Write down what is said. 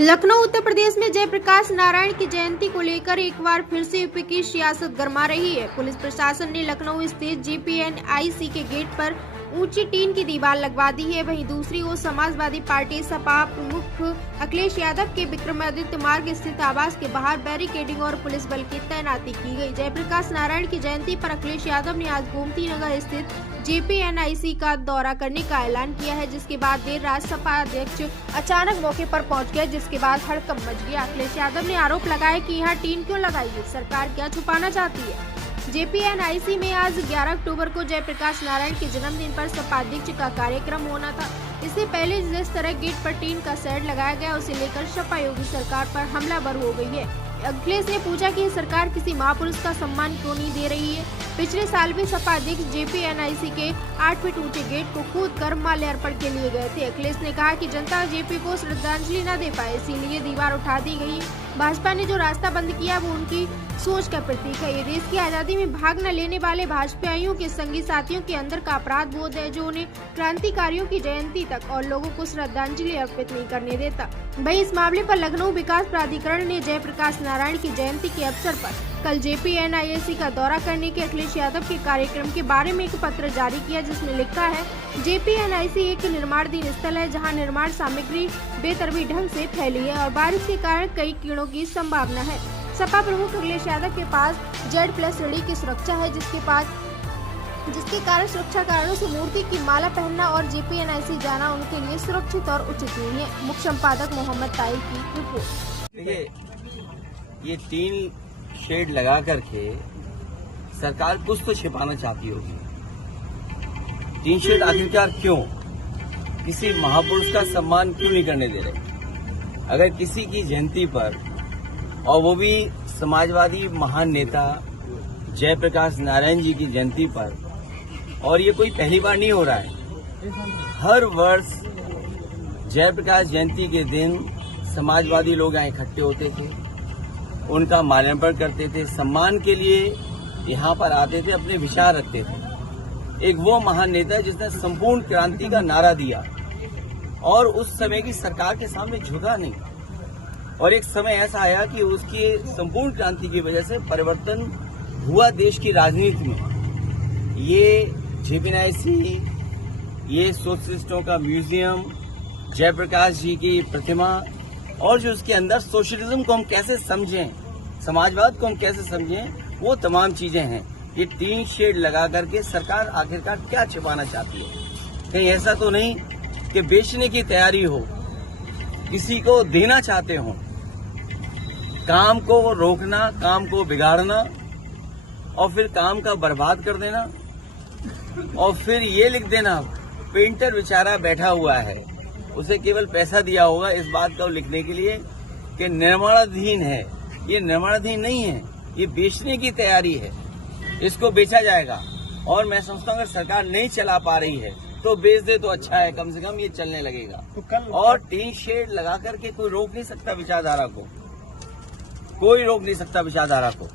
लखनऊ उत्तर प्रदेश में जयप्रकाश नारायण की जयंती को लेकर एक बार फिर से यूपी की सियासत गरमा रही है। पुलिस प्रशासन ने लखनऊ स्थित JPNIC के गेट पर ऊंची टीन की दीवार लगवा दी है। वहीं दूसरी ओर समाजवादी पार्टी सपा प्रमुख अखिलेश यादव के विक्रमादित्य मार्ग स्थित आवास के बाहर बैरिकेडिंग और पुलिस बल की तैनाती की गई। जयप्रकाश नारायण की जयंती पर अखिलेश यादव ने आज गोमती नगर स्थित JPNIC का दौरा करने का ऐलान किया है, जिसके बाद देर रात सपा अध्यक्ष अचानक मौके पर पहुंच गए, जिसके बाद हड़कंप मच गया। अखिलेश यादव ने आरोप लगाया कि यहाँ टीन क्यों लगाई है, सरकार क्या छुपाना चाहती है। JPNIC में आज 11 अक्टूबर को जयप्रकाश नारायण के जन्मदिन पर सपा अध्यक्ष का कार्यक्रम होना था। इससे पहले जिस तरह गेट पर टीन का शेड लगाया गया, उसे लेकर सपा योगी सरकार पर हमलावर हो गई है। अखिलेश ने पूछा कि सरकार किसी महापुरुष का सम्मान क्यों नहीं दे रही है। पिछले साल भी सपा अध्यक्ष JPNIC के 8 फीट ऊंचे गेट को कूद कर माल्यार्पण के लिए गए थे। अखिलेश ने कहा कि जनता JP को श्रद्धांजलि न दे पाए, इसीलिए दीवार उठा दी गई। भाजपा ने जो रास्ता बंद किया वो उनकी सोच का प्रतीक है। ये देश की आजादी में भाग न लेने वाले भाजपाइयों के संगी साथियों के अंदर का अपराध बोध है, जो उन्हें क्रांतिकारियों की जयंती तक और लोगों को श्रद्धांजलि अर्पित नहीं करने देता। वहीं इस मामले पर लखनऊ विकास प्राधिकरण ने जयप्रकाश नारायण की जयंती के अवसर पर कल JPNIC का दौरा करने के अखिलेश यादव के कार्यक्रम के बारे में एक पत्र जारी किया, जिसमें लिखा है, JPNIC एक निर्माणाधीन स्थल है जहां निर्माण सामग्री बेतरतीब ढंग से फैली है और बारिश के कारण कई कीड़ों की संभावना है। सपा प्रमुख अखिलेश यादव के पास Z+ श्रेणी की सुरक्षा है, जिसके कारण सुरक्षा कारणों से मूर्ति की माला पहनना और JPNIC जाना उनके लिए सुरक्षित और उचित नहीं है। मुख्य संपादक मोहम्मद ताहिर की रिपोर्ट। ये टीन शेड लगा करके सरकार कुछ तो छिपाना चाहती होगी। टीन शेड आखिरकार क्यों? किसी महापुरुष का सम्मान क्यों नहीं करने दे रहे? अगर किसी की जयंती पर, और वो भी समाजवादी महान नेता जयप्रकाश नारायण जी की जयंती पर, और ये कोई पहली बार नहीं हो रहा है। हर वर्ष जयप्रकाश जयंती के दिन समाजवादी लोग यहाँ इकट्ठे होते थे, उनका माल्यार्पण करते थे, सम्मान के लिए यहाँ पर आते थे, अपने विचार रखते थे। एक वो महान नेता जिसने संपूर्ण क्रांति का नारा दिया और उस समय की सरकार के सामने झुका नहीं, और एक समय ऐसा आया कि उसकी संपूर्ण क्रांति की वजह से परिवर्तन हुआ देश की राजनीति में। ये JPNIC, ये सोशलिस्टों का म्यूजियम, जयप्रकाश जी की प्रतिमा, और जो उसके अंदर सोशलिज्म को हम कैसे समझें, समाजवाद को हम कैसे समझें, वो तमाम चीजें हैं। ये टीन शेड लगा करके सरकार आखिरकार क्या छिपाना चाहती है? कहीं ऐसा तो नहीं कि बेचने की तैयारी हो, किसी को देना चाहते हो? काम को रोकना, काम को बिगाड़ना और फिर काम का बर्बाद कर देना, और फिर ये लिख देना, पेंटर बेचारा बैठा हुआ है, उसे केवल पैसा दिया होगा इस बात को लिखने के लिए कि निर्माणाधीन है। ये निर्माणाधीन नहीं है, ये बेचने की तैयारी है। इसको बेचा जाएगा, और मैं समझता हूँ अगर सरकार नहीं चला पा रही है तो बेच दे तो अच्छा है, कम से कम ये चलने लगेगा। और टीन शेड लगा करके कोई रोक नहीं सकता विचारधारा को, कोई रोक नहीं सकता विचारधारा को।